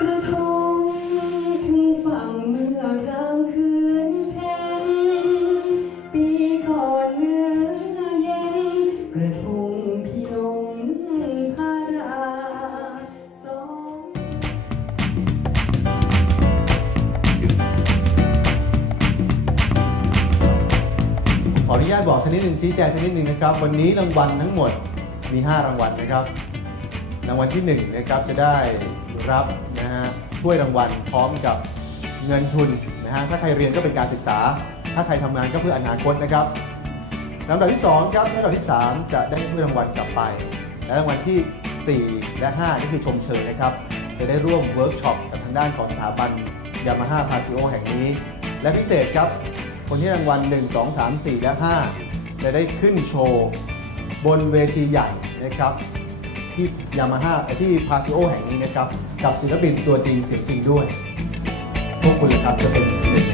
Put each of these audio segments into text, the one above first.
กระทงถึงฝั่งเมื่อกลางคืนแผ่นปีก่อนเนื้อเย็น กระทงพิยงพาราสองขออนุญาตบอกชนิดหนึ่งชี้แจงชนิดหนึ่งนะครับ วันนี้รางวัลทั้งหมดมี 5 รางวัลนะครับ รางวัลที่1นะครับจะได้รับนะฮะถ้วยรางวัลพร้อมกับเงินทุนนะฮะถ้าใครเรียนก็เป็นการศึกษา ถ้าใครทำงานก็เพื่ออนาคตนะครับลำดับที่2ครับลำดับที่ 3 จะได้ถ้วยรางวัลกลับไป และรางวัลที่ 4 และ5นี่คือชมเชยนะครับ จะได้ร่วมเวิร์กช็อปกับทางด้านของสถาบันยามาฮ่าพาซิโอแห่งนี้ และพิเศษครับ คนที่รางวัล 1 2 3 4 และ 5 จะได้ขึ้นโชว์ บนเวทีใหญ่นะครับ ที่ยามาฮ่าที่พาซิโอแห่งนี้นะครับ กับศิลปินตัวจริงเสียงจริงด้วย พวกคุณล่ะครับจะเป็นหนึ่ง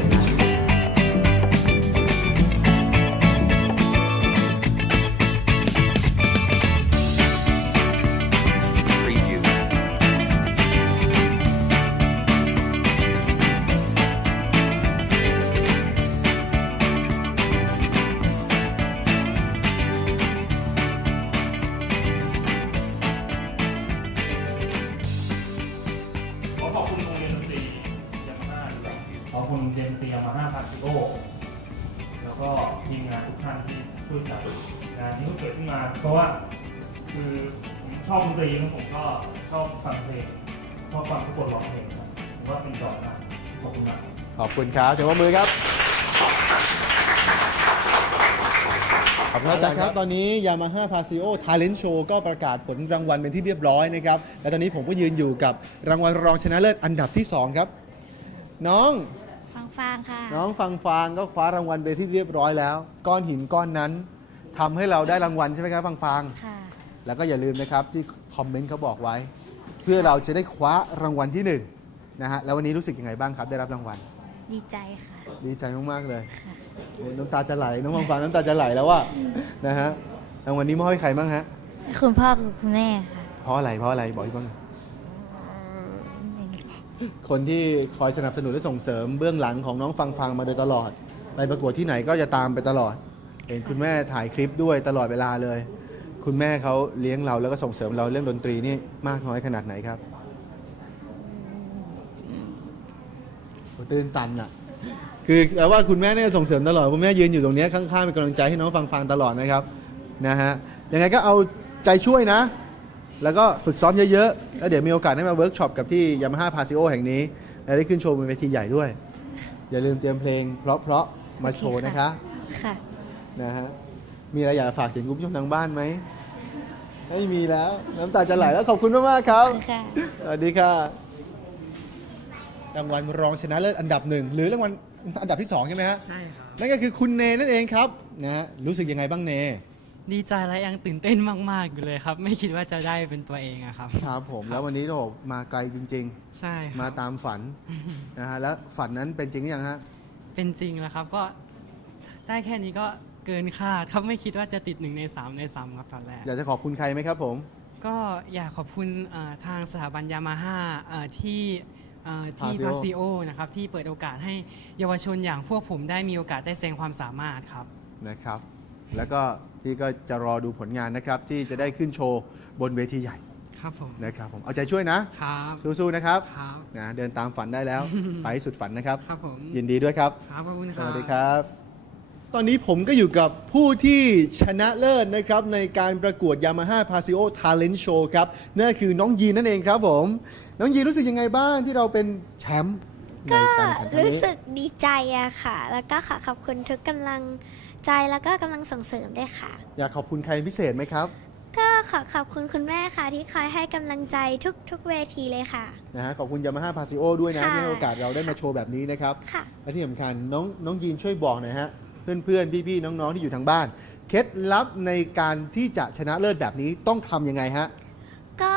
ยามาฮ่าพาซิโอแล้วก็ทีมงานทุกท่านที่ช่วยจัดงานนี้ก็เกิดขึ้นมา เพราะว่าคือผมชอบดนตรีแล้วผมก็ชอบฟังเพลงชอบฟังทุกคนร้องเพลงครับผมว่าเป็นจอยมากขอบคุณมาก ขอบคุณครับเดี๋ยวว่ามือครับ ขอบคุณอาจารย์ครับ ตอนนี้ Yamaha Paseo Talent Show ก็ประกาศผลรางวัลเป็นที่เรียบร้อยนะครับ และตอนนี้ผมก็ยืนอยู่กับรางวัลรองชนะเลิศอันดับที่ 2 ครับ น้อง ฟังฟางค่ะ น้องฟังฟางก็คว้ารางวัลไปที่เรียบร้อยแล้ว ก้อนหินก้อนนั้นทำให้เราได้รางวัลใช่ไหมครับฟังฟางค่ะ แล้วก็อย่าลืมนะครับที่คอมเมนต์เขาบอกไว้ เพื่อเราจะได้คว้ารางวัลที่หนึ่งนะฮะแล้ววันนี้รู้สึกยังไงบ้างครับ ได้รับรางวัลดีใจค่ะ ดีใจมากๆเลยค่ะ โอ้ยน้ำตาจะไหลน้องฟังฟังน้ำตาจะไหลแล้วว่านะฮะรางวัลนี้มอบให้ใครบ้างฮะคุณพ่อกับคุณแม่ค่ะ เพราะอะไรเพราะอะไรบอกอีกบ้าง คนที่คอยสนับสนุนและส่งเสริมเบื้องหลังของน้องฟังฟังมาโดยตลอด ไปประกวดที่ไหนก็จะตามไปตลอด เห็นคุณแม่ถ่ายคลิปด้วยตลอดเวลาเลย คุณแม่เขาเลี้ยงเราแล้วก็ส่งเสริมเราเรื่องดนตรีนี่มากน้อยขนาดไหนครับโอ้ตื่นตันอะคือแปลว่าคุณแม่เนี่ยส่งเสริมตลอดคุณแม่ยืนอยู่ตรงนี้ข้างๆเป็นกำลังใจให้น้องฟังฟังตลอดนะครับนะฮะยังไงก็เอาใจช่วยนะ แล้วก็ฝึกซ้อมเยอะๆ แล้วเดี๋ยวมีโอกาสได้มาเวิร์กช็อปกับที่ยามาฮ่าพาซิโอแห่งนี้ และได้ขึ้นโชว์บนเวทีใหญ่ด้วย อย่าลืมเตรียมเพลงเพราะๆมาโชว์นะคะ ค่ะ นะฮะ มีอะไรอยากฝากถึงคุณผู้ชมทางบ้านไหม ไม่มีแล้ว น้ำตาจะไหลแล้วขอบคุณมากๆครับ ค่ะ สวัสดีค่ะ รางวัลรองชนะเลิศอันดับหนึ่งหรือรางวัลอันดับที่สองใช่ไหมฮะ ใช่ครับ นั่นก็คือคุณเนนั่นเองครับนะฮะรู้สึกยังไงบ้างเน ดีใจและยังตื่นเต้นมาก ๆ อยู่เลยครับ ไม่คิดว่าจะได้เป็นตัวเองอะครับ ครับผมแล้ววันนี้โอ้โหมาไกลจริง ใช่คๆมารับตามฝันนะฮะแล้วฝันนั้นเป็นจริงหรือยังฮะเป็นจริงแล้วครับก็ได้แค่นี้ก็เกินคาดครับไม่คิดว่าจะติดหนึ่งในสามในสามครับตอนแรก อยากจะขอบคุณใครไหมครับผม ก็อยากขอบคุณเอ่อทางสถาบันยามาฮ่าที่เอ่อที่ Paseo พาซิโอนะครับที่เปิดโอกาสให้เยาวชนอย่างพวกผมได้มีโอกาสได้แสดงความสามารถครับ นะครับ แล้วก็พี่ก็จะรอดูผลงานนะครับ ที่จะได้ขึ้นโชว์บนเวทีใหญ่ครับผมนะครับผมเอาใจช่วยนะ ครับสู้ๆนะครับครับ นะเดินตามฝันได้แล้ว ไปให้สุดฝันนะครับ ครับผม ยินดีด้วยครับ ครับขอบคุณคสรับ วัสดีครับ ตอนนี้ผมก็อยู่กับผู้ที่ชนะเลิศนะครับ ในการประกวด Yamaha Paseo Talent Show ครับนั่นก็คือน้องยีนนั่นเองครับผม น้องยีนรู้สึกยังไงบ้างที่เราเป็นแชมป์ในก็การแข่งขันครั้งรู้นี้สึกดีใจอะค่ะ แล้วก็ขอขอบคุณทุกกำลัง ใจแล้วก็กำลังส่งเสริมด้วยค่ะ อยากขอบคุณใครพิเศษไหมครับก็ขอขอบคุณคุณแม่ค่ะ ที่คอยให้กำลังใจทุกทุกเวทีเลยค่ะ นะฮะขอบคุณ Yamaha Paseo ด้วยนะค่ะ ที่ให้โอกาสเราได้มาโชว์แบบนี้นะครับ ค่ะ และที่สำคัญน้องน้องยีนช่วยบอกหน่อยฮะเพื่อนๆพี่ๆน้องๆที่อยู่ทางบ้าน เคล็ดลับในการที่จะชนะเลิศแบบนี้ต้องทำยังไงฮะ ก็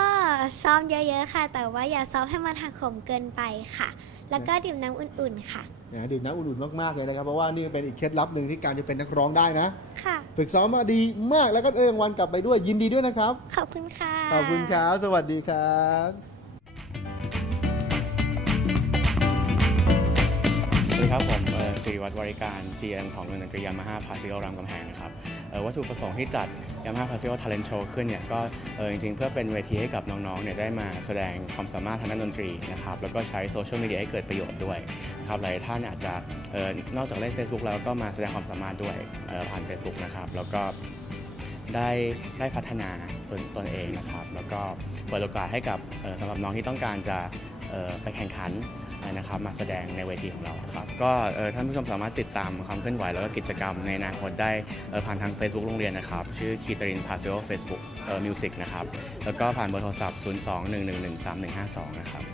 ซ้อมเยอะๆค่ะ แต่ว่าอย่าซ้อมให้มันหักโหมเกินไปค่ะ แล้วก็ดื่มน้ำอุ่นๆค่ะ นะดื่มน้ำอุ่นๆมากๆเลยนะครับเพราะว่านี่เป็นอีกเคล็ดลับหนึ่งที่การจะเป็นนักร้องได้นะ ค่ะ ฝึกซ้อมมาดีมากแล้วก็ได้รางวัลกลับไปด้วยยินดีด้วยนะครับ ขอบคุณค่ะ ขอบคุณครับ สวัสดีครับสวัสดีครับผม เอ่อศรีรีวัฒน์วริการ GM ของวงดนตรียามาฮ่าพาซิโอรามกำแพงนะครับวัตถุประสงค์ที่จัดยามาฮ่าพาซิโอทาเลนโชขึ้นเนี่ยก็จริงๆ เพื่อเป็นเวทีให้กับน้องๆเนี่ยได้มาแสดงความสามารถทางด้านดนตรีนะครับแล้วก็ใช้โซเชียลมีเดียให้เกิดประโยชน์ด้วยครับหลายท่านอาจจะนอกจากเล่น Facebook แล้วก็มาแสดงความสามารถด้วยผ่าน Facebook นะครับแล้วก็ได้ได้พัฒนาตนตนเองนะครับ แล้วก็เปิดโอกาสให้กับสำหรับน้องที่ต้องการจะไปแข่งขัน นะครับมาแสดงในเวทีของเราครับก็ท่านผู้ชมสามารถติดตามความเคลื่อนไหว แล้วก็กิจกรรมในอนาคตได้ผ่านทาง Facebook โรงเรียนนะครับ ชื่อคีตรินพาซิโอเฟซบุ๊กมิวสิกนะครับแล้วก็ผ่านเบอร์โทรศัพท์ 021113152 นะครับ